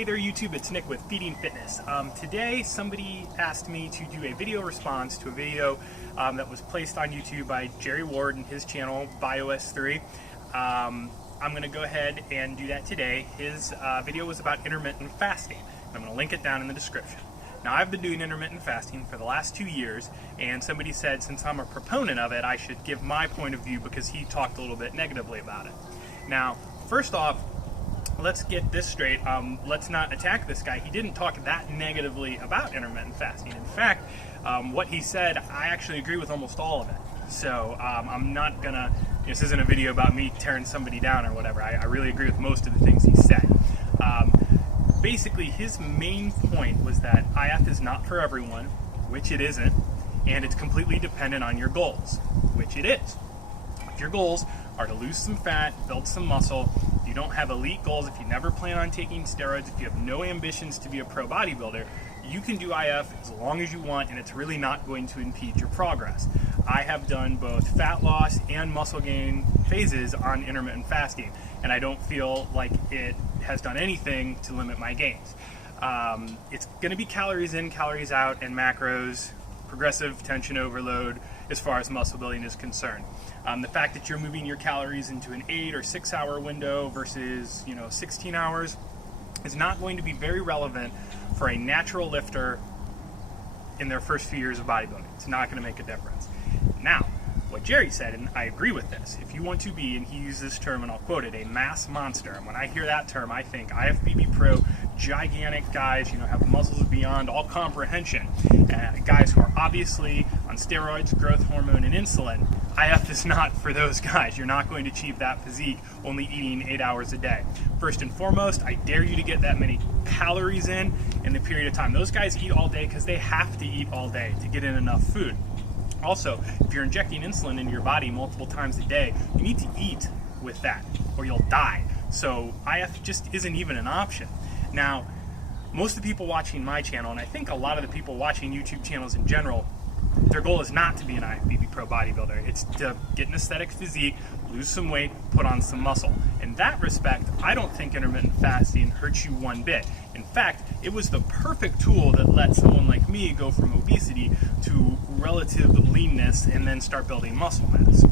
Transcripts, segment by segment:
Hey there YouTube, it's Nick with Feeding Fitness. Today somebody asked me to do a video response to a video that was placed on YouTube by Jerry Ward and his channel Bios3. I'm going to go ahead and do that today. His video was about intermittent fasting. I'm going to link it down in the description. Now, I've been doing intermittent fasting for the last 2 years, and somebody said since I'm a proponent of it, I should give my point of view because he talked a little bit negatively about it. Now, first off, let's get this straight. Let's not attack this guy. He didn't talk that negatively about intermittent fasting. In fact, what he said, I actually agree with almost all of it. So I'm not gonna, this isn't a video about me tearing somebody down or whatever. I really agree with most of the things he said. Basically, his main point was that IF is not for everyone, which it isn't, and it's completely dependent on your goals, which it is. If your goals are to lose some fat, build some muscle, if you don't have elite goals, if you never plan on taking steroids, if you have no ambitions to be a pro bodybuilder, you can do IF as long as you want, and it's really not going to impede your progress. I have done both fat loss and muscle gain phases on intermittent fasting, and I don't feel like it has done anything to limit my gains. It's going to be calories in, calories out, and macros, progressive tension overload as far as muscle building is concerned. The fact that you're moving your calories into an 8 or 6 hour window versus 16 hours is not going to be very relevant for a natural lifter in their first few years of bodybuilding. It's not going to make a difference. Now, what Jerry said, and I agree with this, if you want to be, and he used this term and I'll quote it, a mass monster, and when I hear that term I think IFBB pro, gigantic guys, have muscles beyond all comprehension, guys who are obviously on steroids, growth hormone, and insulin. IF is not for those guys. You're not going to achieve that physique only eating 8 hours a day. First and foremost, I dare you to get that many calories in the period of time. Those guys eat all day because they have to eat all day to get in enough food. Also, if you're injecting insulin into your body multiple times a day, you need to eat with that or you'll die. So IF just isn't even an option. Now, most of the people watching my channel, and I think a lot of the people watching YouTube channels in general, their goal is not to be an IFBB pro bodybuilder. It's to get an aesthetic physique, lose some weight, put on some muscle. In that respect, I don't think intermittent fasting hurts you one bit. In fact, it was the perfect tool that let someone like me go from obesity to relative leanness and then start building muscle mass.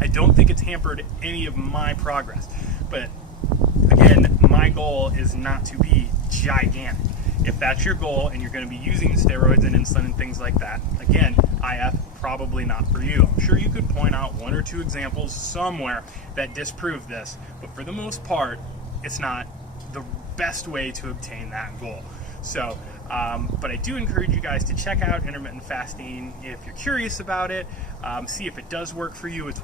I don't think it's hampered any of my progress. But again, my goal is not to be gigantic. If that's your goal and you're going to be using steroids and insulin and things like that, again, IF probably not for you. I'm sure you could point out 1 or 2 examples somewhere that disprove this, but for the most part, it's not the best way to obtain that goal. So, but I do encourage you guys to check out intermittent fasting if you're curious about it, see if it does work for you. It's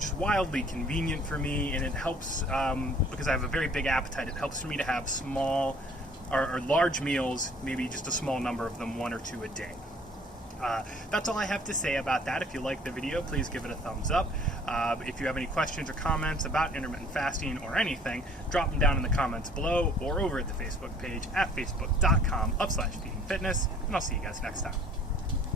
just wildly convenient for me, and it helps because I have a very big appetite. It helps for me to have small or large meals, maybe just a small number of them, 1 or 2 a day. That's all I have to say about that. If you like the video, please give it a thumbs up. If you have any questions or comments about intermittent fasting or anything, drop them down in the comments below or over at the Facebook page at facebook.com/feedingfitness, and I'll see you guys next time.